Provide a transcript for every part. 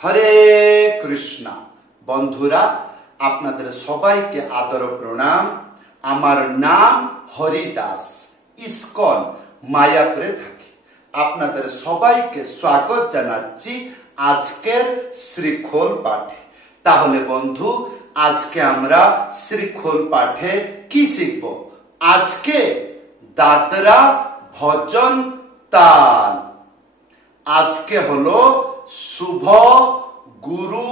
হরে কৃষ্ণ। বন্ধুরা, আপনাদের সবাইকে আদর প্রণাম। আমার নাম হরিদাস, ইসকন মায়াপুরে থাকি। আপনাদের সবাইকে স্বাগত জানাচ্ছি আজকের শ্রীখোল পাঠে। তাহলে বন্ধু, আজকে আমরা শ্রীখোল পাঠে কি শিখব? আজকে দাদরা ভজন তাল। আজকে হলো শুভ গুরু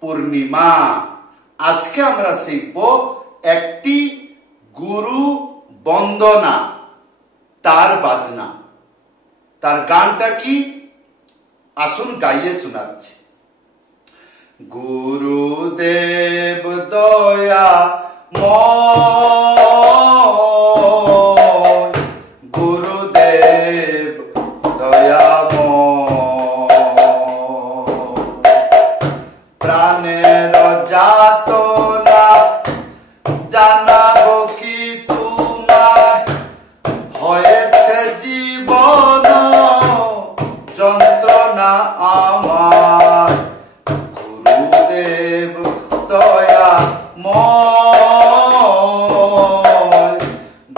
পূর্ণিমা। আজকে আমরা শিখব একটি গুরু বন্দনা, তার বাজনা। তার গানটা কি? আসুন গাইয়ে শোনাচ্ছি। গুরুদেব দয়া গুরুদেব দয়াময়, প্রাণের যাতনা জানাবো কি তোমায়, হয়েছে জীবন যন্ত্রণা আমার। গুরুদেব দয়াময়,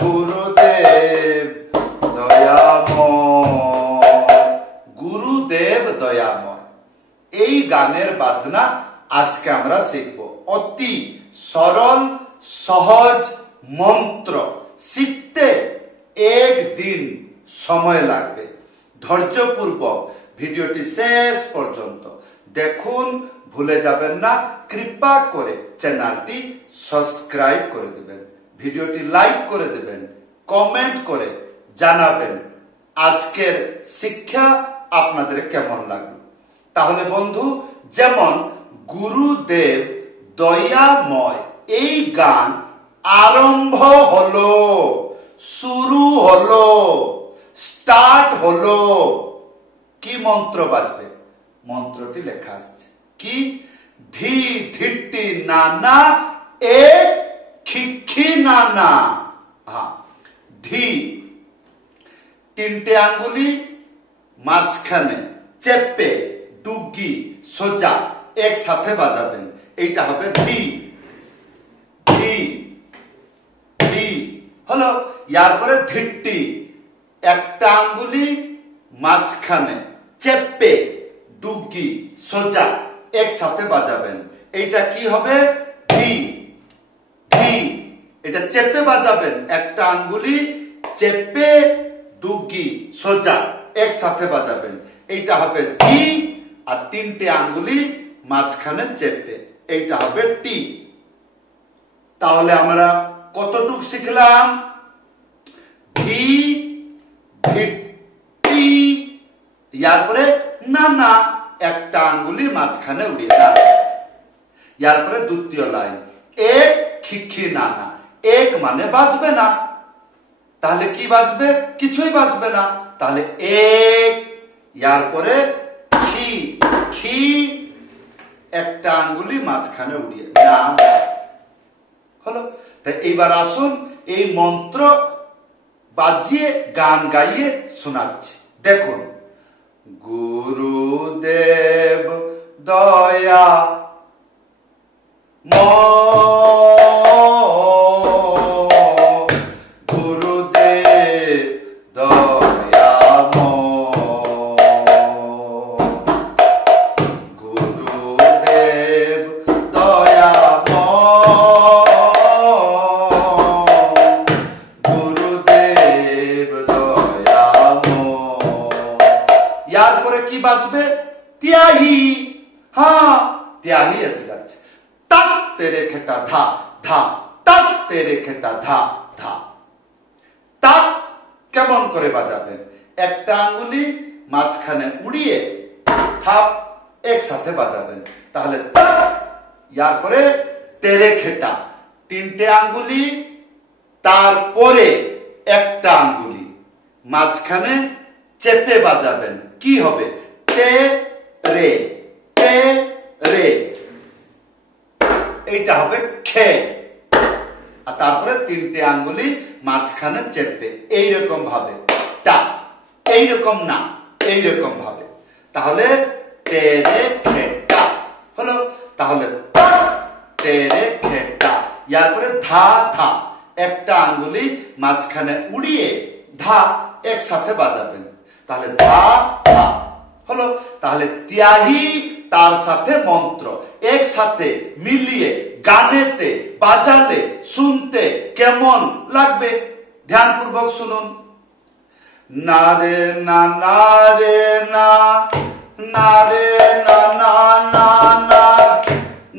গুরুদেব দয়াময়, গুরুদেব দয়াময়। এই গানের বাজনা আজকে আমরা শিখব। অতি সরল সহজ মন্ত্র, শিখতে একদিন সময় লাগবে। ধৈর্যপূর্বক ভিডিওটি শেষ পর্যন্ত দেখুন, ভুলে যাবেন না কৃপা করে চ্যানেলটি সাবস্ক্রাইব করে দেবেন, ভিডিওটি লাইক করে দেবেন, কমেন্ট করে জানাবেন আজকের শিক্ষা আপনাদের কেমন লাগলো। তাহলে বন্ধু, যেমন গুরুদেব দয়াময়, এই গান আরম্ভ হলো, শুরু হলো, স্টার্ট হলো। কি মন্ত্র বাজবে? মন্ত্রটি লেখা আসছে কি? ধি ধিটি নানা এ খিখি নানা। হ্যাঁ, ধি তিনটে আঙ্গুলি মাঝখানে চেপে ডুগি সোজা একসাথে বাজাবেন, এইটা হবে ধি। ধি ধি হলো। ইয়ার পরে ধিট্টি, একটা আঙ্গুলি মাঝখানে চেপে ডুগি সোজা একসাথে বাজাবেন, এইটা কি হবে? ধি ধি। এটা চেপে বাজাবেন, একটা আঙ্গুলি চেপে ডুগি সোজা একসাথে বাজাবেন, এইটা হবে ধি। আর তিনটে আঙ্গুলি মাঝখানে চেপে, এইটা হবে টি। তাহলে আমরা কতটুক শিখলাম? ধি ধিটি, ইয়ার পরে নানা, একটা আঙ্গুলি মাঝখানে উড়িয়ে না। ইয়ার পরে দ্বিতীয় লাইন এক খিখি নানা। এক মানে বাজবে না, তাহলে কি বাজবে? কিছুই বাজবে না। তাহলে এক, ইয়ার পরে খি, খি, একটা আঙ্গুলি মাঝখানে উড়িয়ে না হলো। তাই এইবার আসুন এই মন্ত্র বাজিয়ে গান গাইয়ে শোনাচ্ছি, দেখুন। গুরুদেব দয়া গুরুদেব দয়াময়, গুরুদেব দয়াময়, গুরুদেব দয়াময়। ইয়ার পরে কি বাজবে? ত্যাহি। হ্যাঁ, ত্যাহি এসে যাচ্ছে। তাক তেরে খেটা ধা ধা, তাক তেরে খেটা ধা ধা। তাক কেমন করে বাজাবেন? একটা আঙ্গুলি মাঝখানে উড়িয়ে থাপ একসাথে বাজাবেন, তাহলে তাক। ইয়ার পরে তেরে খেটা, তিনটে আঙ্গুলি, তারপরে একটা আঙ্গুলি মাঝখানে চেপে বাজাবেন, কি হবে? তে রে, তে রে, এইটা হবে খে। আর তারপরে তিনটে আঙ্গুলি মাঝখানে চেপে এইরকম ভাবে টা, এইরকম না, এইরকম ভাবে। তাহলে তেরে খেটা। তাহলে তেরে খেটা। এরপরে ধা ধা, একটা আঙ্গুলি মাঝখানে উড়িয়ে ধা একসাথে বাজাবেন, তাহলে ধা ধা হলো। তাহলে ত্যাহি তার সাথে মন্ত্র একসাথে মিলিয়ে গানেতে বাজালে শুনতে কেমন লাগবে? ধ্যানপূর্বক শুনুন। না রে না না রে না, না রে না না না না,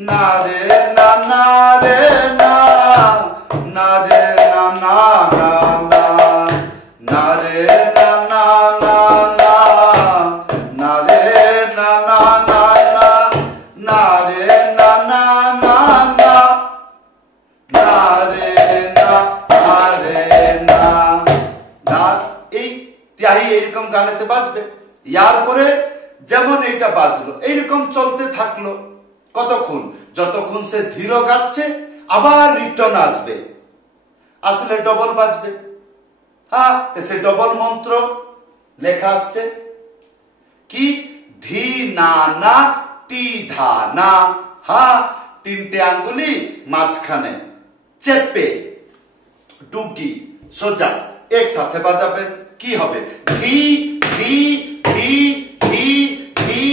না রে না না রে না, না রে না না না না, না রে না না না না, না রে না না না না, না রে না না না না, না রে না না রে না না। এই ত্যাহি এইরকম গানেতে বাজবে। ইয়ার পরে যেমন এটা বাজলো এইরকম চলতে থাকলো কতক্ষণ? যতক্ষণ সে ধীর গাচ্ছে আবার রিটার্ন আসবে, আসলে ডবল বাজবে। হ্যাঁ, সে ডবল মন্ত্র লেখা আসছে কি? ধি না না তি ধা না। হ্যাঁ, তিনটে আঙ্গুলি মাঝখানে চেপে ডুগি সোজা একসাথে বাজাবেন। কি হবে? ধি ধি ধি ধি ধি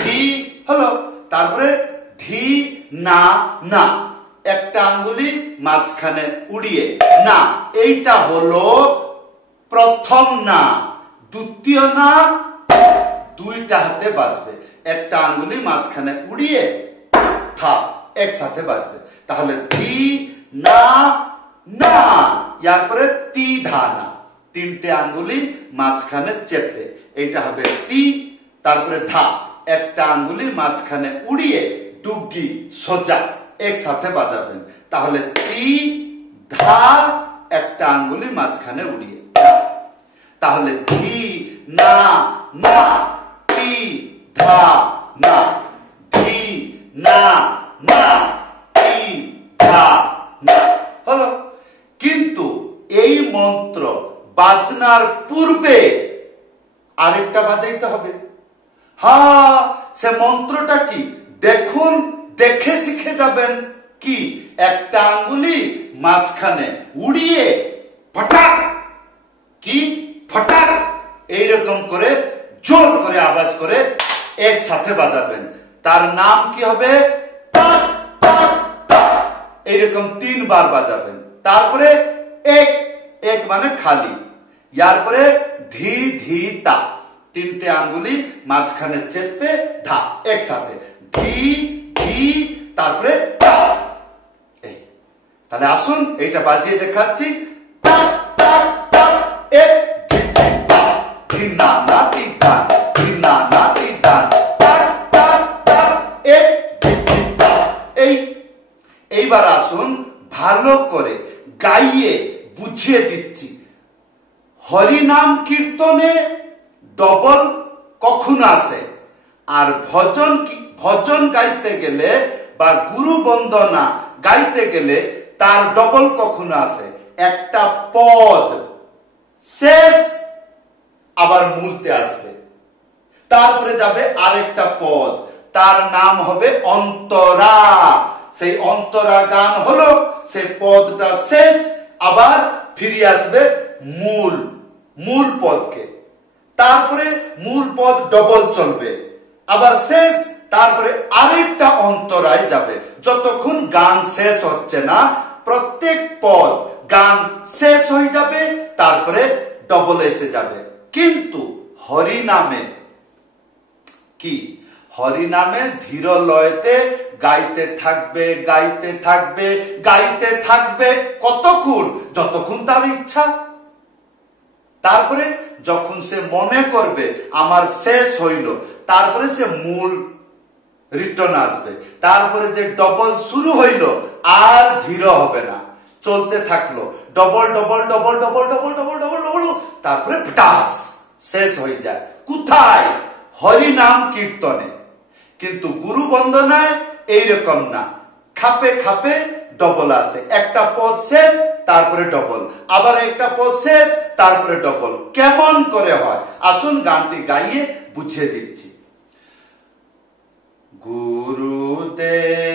ধি হলো। তারপরে ধি না না, একটা আঙ্গুলি মাঝখানে উড়িয়ে না। এইটা হলো প্রথম না। দ্বিতীয় না দুইটা হাতে বাজবে, একটা আঙ্গুলি মাঝখানে উড়িয়ে থা একসাথে বাজবে, তাহলে ধি না না। এরপরে তি ধা না, তিনটে আঙ্গুলি মাঝখানে চেপে, এটা হবে তি। তারপরে ধা, একটা আঙ্গুলি মাঝখানে উড়িয়ে ডুগি সোজা একসাথে বাজাবেন, তাহলে তি ধা, একটা আঙ্গুলি মাঝখানে উড়িয়ে, তাহলে ধি না না তি ধা না, ধি না না তি ধা না হলো। কিন্তু এই মন্ত্র বাজনার পূর্বে আরেকটা বাজাইতে হবে। হ্যাঁ, সে মন্ত্রটা কি দেখুন, দেখে শিখে যাবেন। কি? একটা আঙ্গুলি মাঝখানে উড়িয়ে ফটাক, কি ফটাক, এইরকম করে জোর করে আওয়াজ করে একসাথে বাজাবেন। তার নাম কি হবে? টাক টাক টাক। এইরকম 3 বার বাজাবেন। তারপরে এক এক মানে খালি। এরপরে ধি ধি তা, তিনটে আঙ্গুলি মাঝখানে চেপে ধা একসাথে, ধি ধি তারপরে তা। তাহলে আসুন এইটা বাজিয়ে দেখাচ্ছি। টাক টাক টাক, এক ধি ধি তা, ধি না না তি ধা, ধি না না তি ধা, টাক টাক টাক, এক ধি ধি তা। এইবার আসুন ভালো করে গাইয়ে বুঝিয়ে দিচ্ছি। হরিনাম কীর্তনে ডবল কখন আসে, আর ভজন গাইতে গেলে বা গুরু বন্দনা গাইতে গেলে তার ডবল কখন আসে? একটা পদ শেষ আবার মূলতে আসবে, তারপরে যাবে আরেকটা পদ, তার নাম হবে অন্তরা। সেই অন্তরা গান হলো, সেই পদটা শেষ আবার ফিরে আসবে মূল পদকে, তারপরে মূল পদ ডবল চলবে, আবার শেষ, তারপরে আরেকটা অন্তরায় যাবে। যতক্ষণ গান শেষ হচ্ছে না, প্রত্যেক পদ গান শেষ হয়ে যাবে, তারপরে ডবল এসে যাবে। কিন্তু হরিনামে কি? হরিনামে ধীর লয়তে গাইতে থাকবে, গাইতে থাকবে, গাইতে থাকবে। কতক্ষণ? যতক্ষণ তার ইচ্ছা। তারপরে যখন সে মনে করবে আমার শেষ হইল, তারপরে সে মূল রিটার্ন আসবে। তারপরে যে ডবল শুরু হইল আর ধীর হবে না, চলতে থাকলো double double double double double double double double, তারপরে টাস শেষ হয়ে যায়। কোথায়? হরিনাম কীর্তনে। কিন্তু গুরু বন্দনায় এইরকম না, খাপে খাপে ডবল আসে। একটা পদ শেষ, তারপরে ডবল, আবার একটা পদ শেষ, তারপরে ডবল। কেমন করে হয় আসুন গানটি গাইয়ে বুঝিয়ে দিচ্ছি। গুরুদেব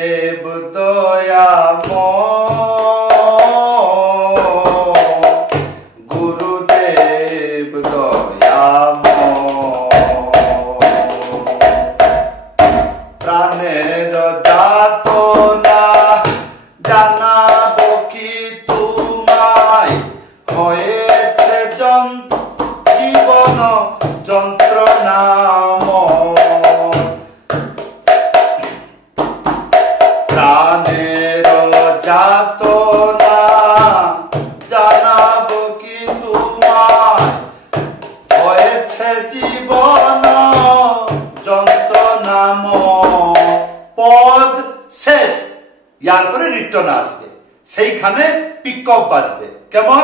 ইয়ারপরে রিটার্ন আসবে, সেইখানে পিকআপ বাজবে। কেমন?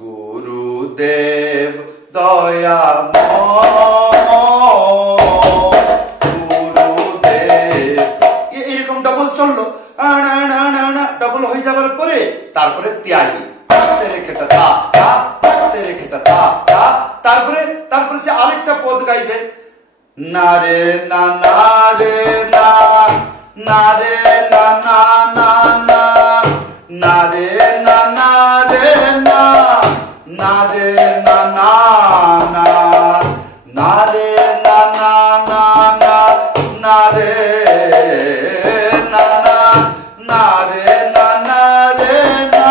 গুরুদেব গুরুদেব, এরকম ডবল চললো। ডবল হয়ে যাবার পরে তারপরে ত্যাগী, তারপরে তারপরে সে আরেকটা পদ গাইবে, না রে না না রে না, না রে না না না না, না রে না না রে না, না রে না না না, না রে না না না না, না রে না না, না রে না না রে না,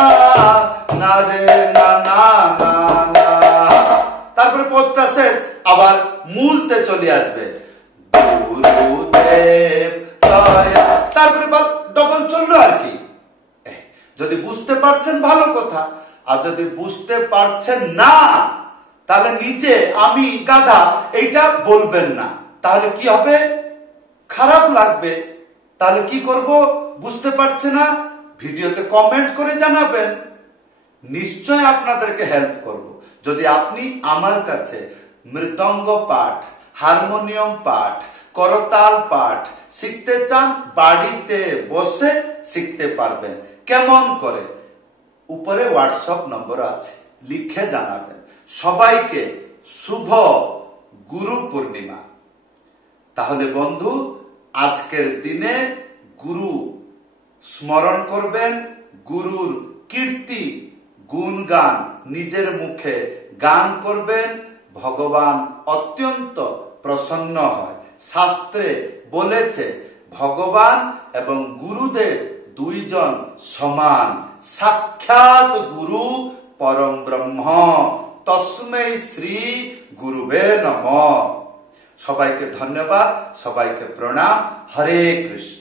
না রে না না না না। তারপরে পদটা শেষ, আবার মূলতে চলে আসবে, গুরুদেব দয়া, তারপরে ডবল চললো আর কি। যদি বুঝতে পারছেন ভালো কথা, আর যদি বুঝতে পারছেন না তাহলে নিজে আমি গাধা এইটা বলবেন না, তাহলে কি হবে? খারাপ লাগবে। তাহলে কি করব? বুঝতে পারছে না, ভিডিওতে কমেন্ট করে জানাবেন, নিশ্চয় আপনাদেরকে হেল্প করব। যদি আপনি আমার কাছে মৃদঙ্গ পাঠ, হারমোনিয়াম পাঠ, করতাল পাঠ শিখতে চান, বাড়িতে বসে শিখতে পারবেন। কেমন করে? উপরে হোয়াটসঅ্যাপ নম্বর আছে, লিখে জানাবেন। সবাইকে শুভ গুরু পূর্ণিমা। তাহলে বন্ধু, আজকের দিনে গুরু স্মরণ করবেন, গুরুর কীর্তি গুণগান নিজের মুখে গান করবেন, ভগবান অত্যন্ত প্রসন্ন হয়। শাস্ত্রে বলেছে ভগবান এবং গুরুদেব দুইজন সমান, সাক্ষাৎ গুরু পরম ব্রহ্ম, তস্मै শ্রী গুরুবে নমঃ। সবাইকে ধন্যবাদ, সবাইকে প্রণাম। হরে কৃষ্ণ।